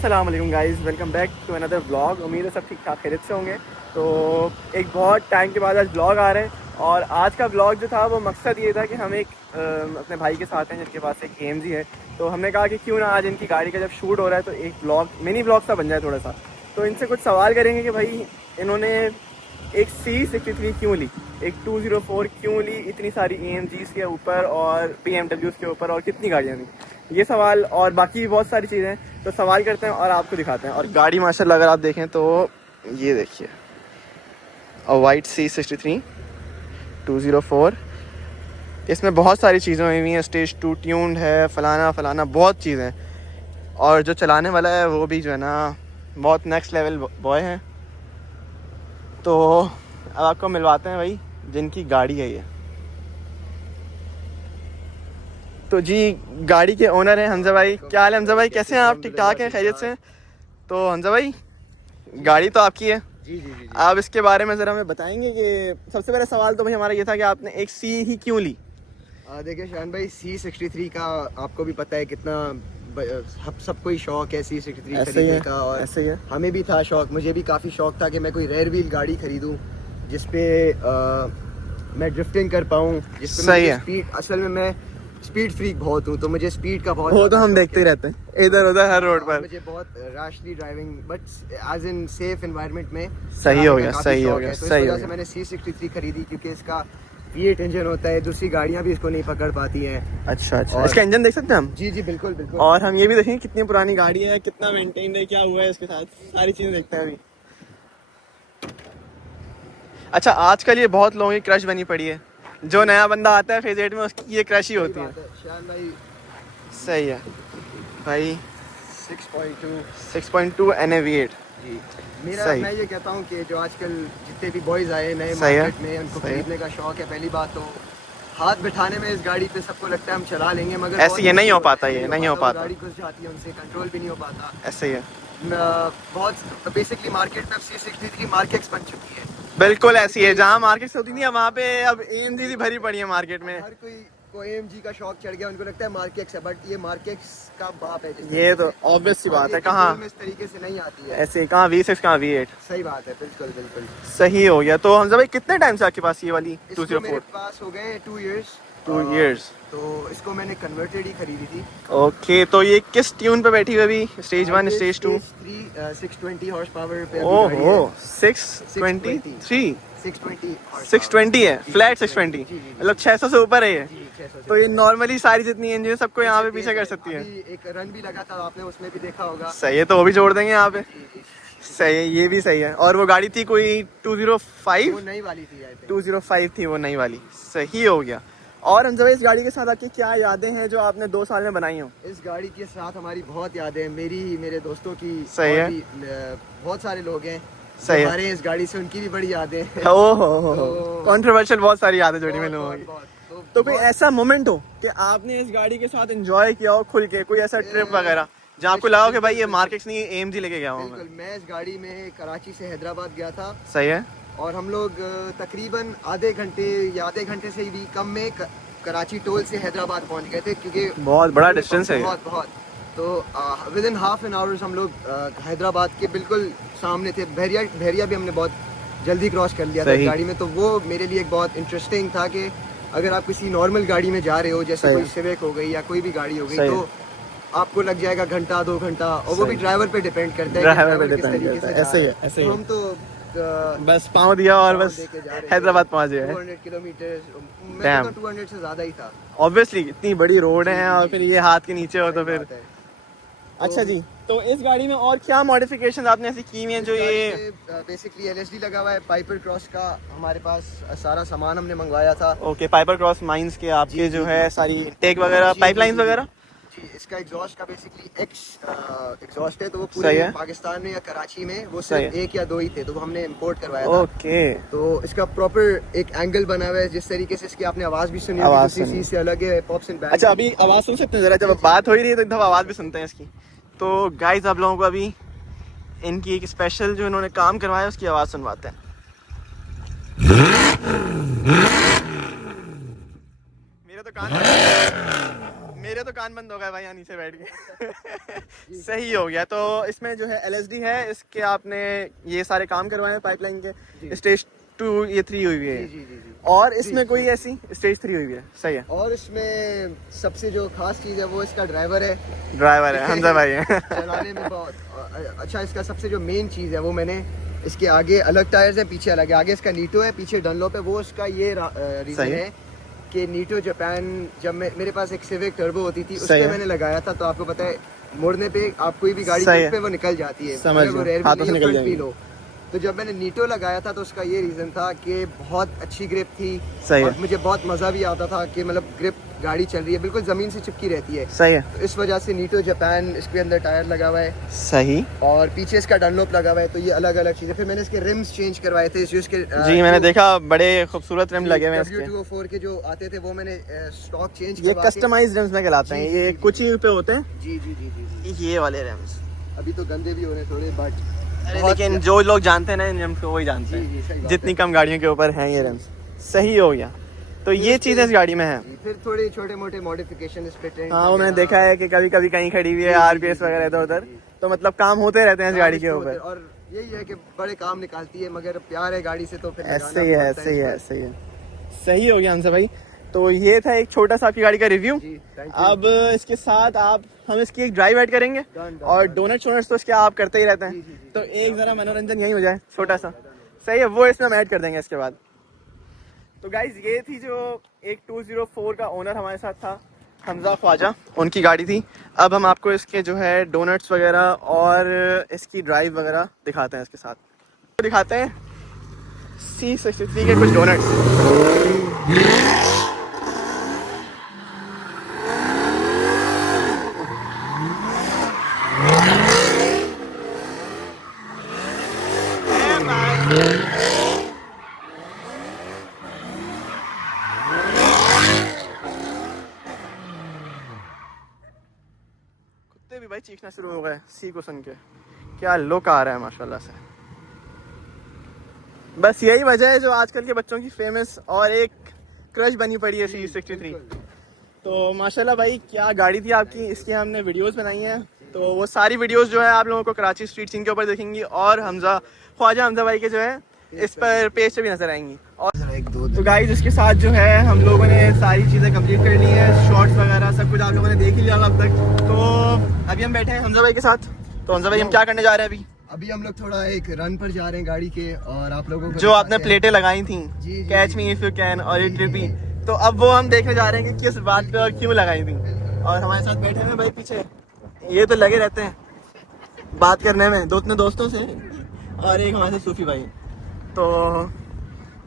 अस्सलाम वालेकुम guys, welcome back to another vlog. उम्मीद है सब ठीक ठाक खैरियत से होंगे। तो एक बहुत टाइम के बाद आज व्लॉग आ रहे हैं और आज का व्लॉग जो था वो मकसद ये था कि हम एक अपने भाई के साथ हैं जिनके पास एक AMG है। तो हमने कहा कि क्यों ना आज इनकी गाड़ी का जब शूट हो रहा है तो एक व्लॉग मिनी व्लॉग सा बन जाए थोड़ा सा। तो इनसे कुछ सवाल करेंगे कि भाई इन्होंने एक C63 क्यों ली, एक 204 क्यों ली, इतनी सारी AMGs के ऊपर और BMWs के ऊपर और कितनी गाड़ियाँ ली, ये सवाल और बाकी भी बहुत सारी चीज़ें हैं। तो सवाल करते हैं और आपको दिखाते हैं। और गाड़ी माशाल्लाह अगर आप देखें तो ये देखिए, वाइट C63 204। इसमें बहुत सारी चीज़ें हुई हुई हैं, स्टेज 2 ट्यून्ड है, फलाना फलाना बहुत चीज़ें हैं। और जो चलाने वाला है वो भी जो है ना बहुत नेक्स्ट लेवल बॉय है। तो अब आपको मिलवाते हैं भाई जिनकी गाड़ी है ये। तो जी गाड़ी के ओनर हैं हमजा भाई। क्या हाल है हमजा भाई, कैसे हैं आप? ठीक ठाक हैं, खैरियत से हैं? तो हमजा भाई गाड़ी तो आपकी है जी जी जी। आप इसके बारे में ज़रा हमें बताएंगे कि सबसे पहला सवाल तो भाई हमारा ये था कि आपने एक C ही क्यों ली? देखिए शान भाई, C63 का आपको भी पता है कितना सबको ही शौक है C63 खरीदने का, और ऐसे ही है। हमें भी था शौक, मुझे भी काफ़ी शौक था कि मैं कोई रेयर व्हील गाड़ी खरीदूं जिसपे मैं ड्रिफ्टिंग कर पाऊं, जिसपे सही मुझे है। स्पीड, असल में मैं स्पीड फ्रीक बहुत हूं, तो मुझे स्पीड का बहुत वो तो ज़्यादा हम शौक देखते ही है। रहते हैं इधर उधर हर रोड पर। मुझे बहुत rashly driving but as in safe environment में सही हो गया, काफी सही हो शौक गया, है। तो इस सही हो वजह से गया। मैंने C63 खरीदी, क्योंकि इसका V8 इंजन होता है, दूसरी गाड़ियां भी इसको नहीं पकड़ पाती हैं। अच्छा अच्छा, और- इसका इंजन देख सकते हैं हम? जी जी बिल्कुल बिल्कुल। और हम ये भी देखेंगे कितनी पुरानी गाड़ी है, कितना मेंटेन है, क्या हुआ है इसके साथ, सारी चीज़ें देखते हैं अभी। अच्छा, आजकल ये बहुत लोगों की क्रश बनी पड़ी है, जो नया बंदा आता है फेज 8 में उसकी ये क्रश ही सही होती है। बात है शान भाई। सही है भाई। 6.2 6.2 NA V8। जी। मेरा सही। मैं ये कहता हूँ कि जो आजकल जितने भी बॉयज आए नए सही है, मार्केट में, उनको सही है। खरीदने का शौक है। पहली बात तो हाथ बिठाने में इस गाड़ी पे सबको लगता है हम चला लेंगे, मगर ऐसे बहुत ये नहीं हो मुश्किल पाता, होता है, ये नहीं हो वो पाता। गाड़ी घुस जाती है, उनसे कंट्रोल भी नहीं हो पाता। ऐसे ही है, बहुत बेसिकली मार्केट में अब C63 मार्केट्स बन चुकी है। बिल्कुल ऐसी है। जहाँ मार्केट से होती थी वहाँ पे अब AMG भी भरी पड़ी है मार्केट में। हर कोई को AMG का शौक चढ़ गया, उनको लगता है मार्केट्स है, बट ये मार्केट्स का बाप है। ये तो ऑब्वियस सी बात है। कहाँ में इस तरीके से नहीं आती है। ऐसे, कहाँ V6 कहाँ V8। सही बात है, बिल्कुल बिल्कुल। सही हो गया। तो हमजा भाई कितने टाइम से आपके पास ये वाली इसको मेरे 204? पास हो गए 2 इयर्स। 2 years। तो इसको मैंने कन्वर्टेड ही खरीदी थी। ओके, तो ये किस ट्यून पे बैठी हुई अभी? स्टेज 1, ये स्टेज 2? 3 620 हॉर्स पावर पे अभी गाड़ी ओहो, है। 623 620 620 है, फ्लैट 620, जी, जी, जी। मतलब 600 से ऊपर है ये। जी 600 तो ये नॉर्मली सारी जितनी इंजन सबको यहाँ पे पीछे कर सकती है। अभी एक रन भी लगा था, आपने उसमें भी देखा होगा। सही है, तो वो भी जोड़ देंगे यहाँ पे। जी, जी। सही है, ये भी सही है। और वो गाड़ी थी कोई 205? वो नई वाली थी, I think। 205 थी वो नई वाली। सही हो गया। और हम जब इस गाड़ी के साथ आपकी क्या यादें हैं जो आपने 2 साल में बनाई हो? इस गाड़ी के साथ हमारी बहुत यादें हैं, मेरी ही, मेरे दोस्तों की। सही और है। भी, बहुत सारे लोग हैं सही है। हमारे इस गाड़ी से, उनकी भी बड़ी यादें हैं। ओहो, तो- कंट्रोवर्शियल बहुत सारी यादें जुड़ी हुई बहुत, लोगों की। बहुत, बहुत। तो कोई बहुत- ऐसा मोमेंट हो कि आपने इस गाड़ी के साथ एंजॉय किया हो खुल के, कोई ऐसा ट्रिप वगैरह जहाँ आपको लगा हो कि भाई ये मार्केट्स नहीं AMG लेके गया हूँ मैं? बिल्कुल, मैं इस गाड़ी में कराची से हैदराबाद गया था, सही है। और हम लोग तकरीबन आधे घंटे या आधे घंटे से भी कम में कराची टोल से हैदराबाद पहुंच गए थे, क्योंकि बहुत बड़ा डिस्टेंस है ये। बहुत बहुत। तो with in half an hours हम लोग हैदराबाद के बिल्कुल सामने थे। बहरिया भी हमने बहुत जल्दी क्रॉस कर लिया था सही। इस गाड़ी में। तो वो मेरे लिए एक बहुत इंटरेस्टिंग था कि अगर आप किसी नॉर्मल गाड़ी में जा रहे हो, जैसे सही। कोई सिविक हो गई या कोई भी गाड़ी हो गई, सही। तो आपको लग जाएगा घंटा 2 घंटा, और वो भी सही। ड्राइवर पे डिपेंड करता है कि ड्राइवर पे ड्राइवर किस डिपेंड तरीके करता से है। जा ऐसे ही रहा है, ऐसे ही है। तो हम तो बस पाँव दिया और बस देके जा रहे थे। हैदराबाद पहुंच गए। 200 किलोमीटर, मैं Damn। तो 200 से ज्यादा ही था। ऑब्वियसली इतनी बड़ी रोड जी, है जी, और जी, फिर जी। ये हाथ के नीचे हो तो फिर। बात है। अच्छा जी, तो इस गाड़ी में और क्या मॉडिफिकेशन आपने ऐसी की हुई हैं जो ये? बेसिकली LSD लगा हुआ है, पाइपर क्रॉस का हमारे पास सारा सामान हमने मंगवाया था। ओके, पाइपर क्रॉस माइंस के आपके जी, जो जी, है जी। सारी टेक वगैरह, जी, पाइपलाइंस जी, जी, वगैरह। जी, इसका एग्जॉस्ट का बेसिकली एग्जॉस्ट है, तो वो सही पूरे है। पाकिस्तान में या कराची में वो सही सिर्फ है। 1 या 2 ही थे, तो वो हमने इम्पोर्ट करवाया था। ओके, तो इसका प्रॉपर एक एंगल बना हुआ है, जिस तरीके से इसकी आपने आवाज भी सुनी होगी, आवाज दूसरी सुनी। चीज से अलग है, पॉप्स एंड बैंग्स। अच्छा अभी आवाज़ सुन सकते हैं जरा? जब बात हो ही रही है तो एक दफ़ा आवाज़ भी सुनते हैं इसकी। तो गाइस आप लोगों को अभी इनकी एक स्पेशल जो इन्होंने काम करवाया उसकी आवाज़ सुनवाते हैं। मेरे तो कान कान बंद हो गया भाई यहाँ नीचे बैठ के। सही हो गया। तो इसमें जो है LSD है, इसके आपने ये सारे काम करवाए हैं पाइपलाइन के। स्टेज 2 ये 3 हुई है। जी। और इसमें कोई ऐसी स्टेज 3 हुई है। सही है। और इसमें सबसे जो खास चीज़ है वो इसका ड्राइवर है। हमजा भाई है। चलाने में बहुत अच्छा। इसका सबसे जो मेन चीज़ है वो मैंने इसके आगे अलग टायर्स है, पीछे अलग है। आगे इसका नीटो है, पीछे डनलॉप है। वो इसका ये रीज़न है कि नीटो जापान, जब मेरे पास एक सिविक टर्बो होती थी, उस पे मैंने लगाया था। तो आपको पता है मुड़ने पे आप कोई भी गाड़ी पे वो निकल जाती है, वो रेयर फील हो। तो जब मैंने नीटो लगाया था तो उसका ये रीज़न था कि बहुत अच्छी ग्रिप थी। सही और है। मुझे बहुत मज़ा भी आता था कि मतलब ग्रिप गाड़ी चल रही है, बिल्कुल ज़मीन से चिपकी रहती है। सही है। तो इस वजह से नीटो जापान, इसके अंदर टायर लगा हुआ है। सही। और पीछे इसका डनलॉप लगा हुआ है। तो ये अलग अलग चीज़ें। फिर मैंने इसके रिम्स चेंज करवाए थे। जी मैंने देखा, बड़े खूबसूरत रिम लगे हुए हैं इसके। W204 के जो आते थे वो मैंने स्टॉक चेंज ये कस्टमाइज्ड रिम्स में कहलाते हैं। ये कुछ ही पे होते हैं। जी। ये वाले रिम्स अभी तो गंदे भी हो रहे थोड़े, बट लेकिन जो लोग जानते हैं ना इन रिम्स को वही जानते जी, सही हैं। बात जितनी कम गाड़ियों के ऊपर हैं ये रिम्स। सही हो गया। तो ये चीज़ें इस गाड़ी में है। फिर थोड़े छोटे मोटे मॉडिफिकेशन इस पे। हाँ वो मैंने देखा है कि कभी कभी कहीं खड़ी हुई है RPS वगैरह इधर उधर। तो मतलब काम होते रहते हैं इस गाड़ी के ऊपर। और यही है कि बड़े काम निकालती है, मगर प्यार है गाड़ी से तो फिर ऐसे ही है। सही हो गया हमसे भाई। तो ये था एक छोटा सा आपकी गाड़ी का रिव्यू। अब इसके साथ हम इसकी एक ड्राइव ऐड करेंगे। और डोनट्स तो इसके आप करते ही रहते हैं। तो एक जरा मनोरंजन यही हो जाए छोटा सा। सही है, वो इसमें हम ऐड कर देंगे इसके बाद। तो गाइज ये थी जो एक 204 का ओनर हमारे साथ था, हमजा ख्वाजा, उनकी गाड़ी थी। अब हम आपको इसके जो है डोनट्स वगैरह और इसकी ड्राइव वगैरह दिखाते हैं। इसके साथ दिखाते हैं C63 के कुछ डोनट्स। भी भाई चीखना शुरू हो गए सी को सुन के। क्या लुक आ रहा है माशाल्लाह से। बस यही वजह है जो आजकल के बच्चों की फेमस और एक क्रश बनी पड़ी है C63। तो माशाल्लाह भाई क्या गाड़ी थी आपकी। इसकी हमने वीडियोस बनाई हैं। तो वो सारी वीडियोस जो है आप लोगों को कराची स्ट्रीट सीन के ऊपर देखेंगी। और ख्वाजा हमजा भाई के जो है इस पर पेज पे भी नजर आएंगी। और तो गाइस इसके साथ जो है हम लोगों ने सारी चीज़ें कंप्लीट कर ली हैं। शॉर्ट्स वगैरह सब कुछ आप लोगों ने देख ही लिया अब तक। तो अभी हम बैठे हैं हमजा भाई के साथ। तो हमजा भाई हम क्या करने जा रहे हैं अभी हम लोग थोड़ा एक रन पर जा रहे हैं गाड़ी के। और आप लोगों को जो आपने प्लेटें लगाई थी, catch me if you can और इट विल बी, तो अब वो हम देखने जा रहे हैं कि किस बात पे और क्यों लगाई थी। और हमारे साथ बैठे हैं भाई पीछे, ये तो लगे रहते हैं बात करने में अपने दोस्तों से। और एक हमारे साथ सूफी भाई। तो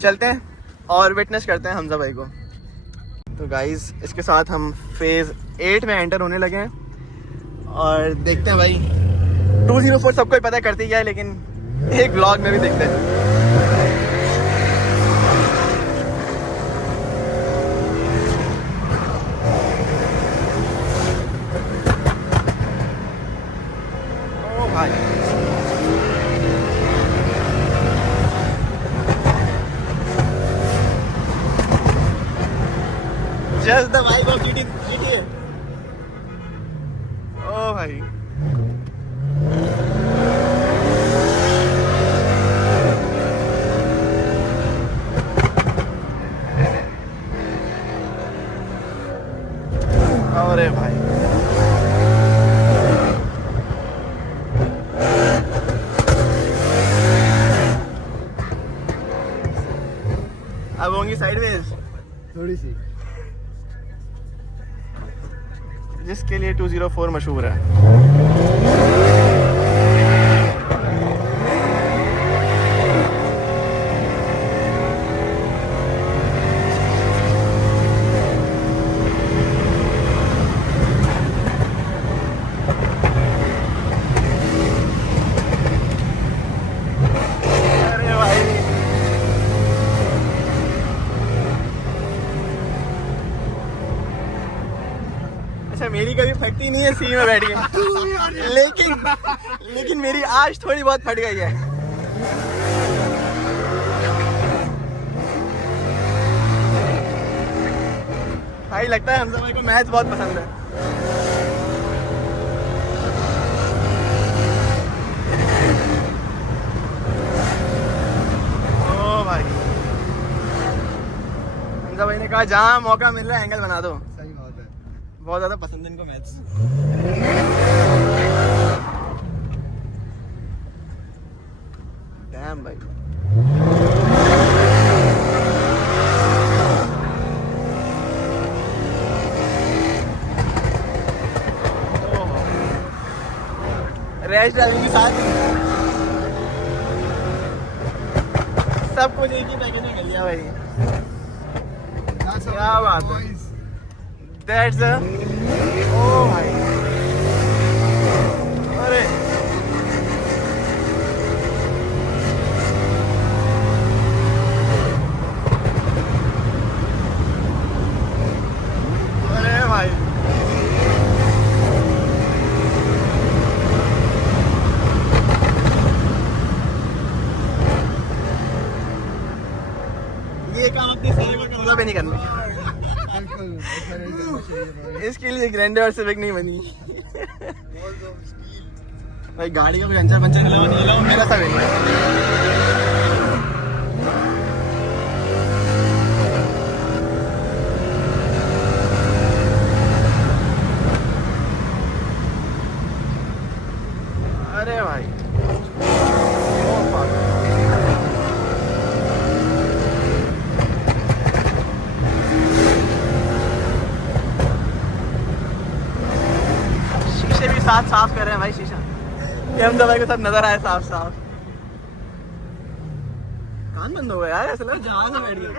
चलते हैं और विटनेस करते हैं हमजा भाई को। तो गाइस इसके साथ हम फेज़ 8 में एंटर होने लगे हैं। और देखते हैं भाई 204 सबको ही पता करती क्या है, लेकिन एक व्लॉग में भी देखते हैं। ओ भाई Just the vibe of GTA. Oh भाई अरे भाई अब होंगी साइडवेज थोड़ी सी, जिसके लिए 204 मशहूर है। अरे भाई अच्छा मेरी कभी फटती नहीं है सी में बैठ के, लेकिन मेरी आज थोड़ी बहुत फट गई है। भाई लगता है हमजा भाई को मैच बहुत पसंद है। भाई जहाँ मौका मिल रहा है एंगल बना दो। सही बात है। बहुत ज्यादा पसंद है इनको मैथ्स। डैम भाई। रैश ड्राइविंग के साथ सब कुछ एक ही पैकेज में कर लिया भाई। क्या बात है। That's a oh भाई। अरे अरे भाई ये काम अपने सारे को कमला पे नहीं करना। इसके लिए ग्रैंडर और सिविक नहीं बनी। भाई गाड़ी का कोई पंचर नहीं लगा मेरा सब है। अरे भाई साथ साफ कर रहे हैं भाई शीशा। ये हम दवाई के साथ नजर आए साफ साफ। कान बंद हो गया यार, ऐसा लग रहा जहाज में बैठ गया।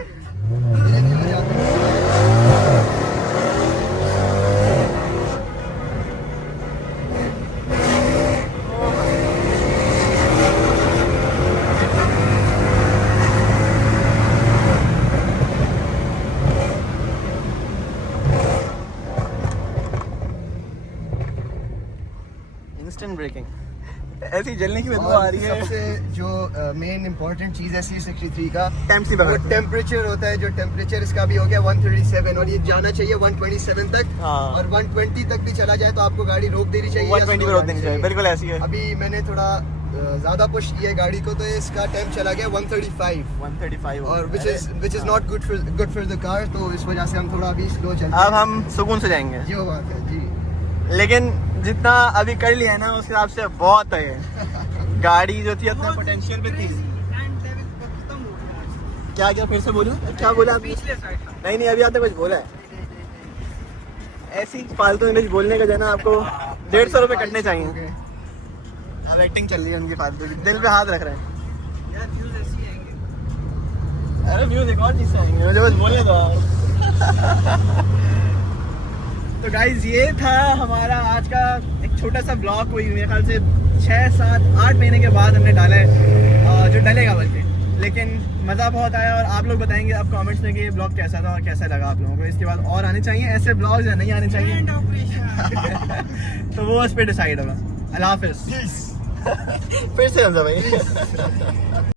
इंस्टेंट ब्रेकिंग ऐसी जलने की बदबू आ रही है। सबसे जो मेन इंपॉर्टेंट चीज है C63 का टेम्पसी वो टेम्परेचर होता है। जो टेम्परेचर इसका भी हो गया 137 और ये जाना चाहिए 127 तक। हाँ। और 120 तक भी चला जाए तो आपको गाड़ी रोक देनी चाहिए। 120 पे रोक देनी चाहिए, बिल्कुल ऐसी है। अभी मैंने थोड़ा ज्यादा पुश किया है गाड़ी को तो इसका टेम्प चला गया 135 और which is not good for the car। तो इस वजह से हम थोड़ा अभी स्लो चलते हैं। अब हम सुकून से जाएंगे। ये बात है जी। लेकिन जितना अभी कर लिया है ना उस हिसाब से बहुत है। गाड़ी जो थी अपना पोटेंशियल पे थी। क्या क्या फिर से बोलो, क्या बोला आपने? नहीं अभी आपने कुछ बोला है। ऐसी फालतू इंग्लिश बोलने का जो है ना आपको 150 रुपये कटने चाहिए। अब एक्टिंग चल रही है उनकी फालतू की, दिल पे हाथ रख रहे हैं। अरे व्यूज एक और चीज से आएंगे, मुझे बस बोलने दो। तो गाइज ये था हमारा आज का एक छोटा सा ब्लॉग। कोई मेरे ख्याल से 6, 7, 8 महीने के बाद हमने डाला है, जो डलेगा बल्कि। लेकिन मज़ा बहुत आया और आप लोग बताएंगे अब कमेंट्स में कि ये ब्लॉग कैसा था और कैसा लगा आप लोगों को। इसके बाद और आने चाहिए ऐसे ब्लॉग्स या नहीं आने चाहिए तो वो उस पर डिसाइड होगा। अल्लाह हाफिज़। फिर से भाई।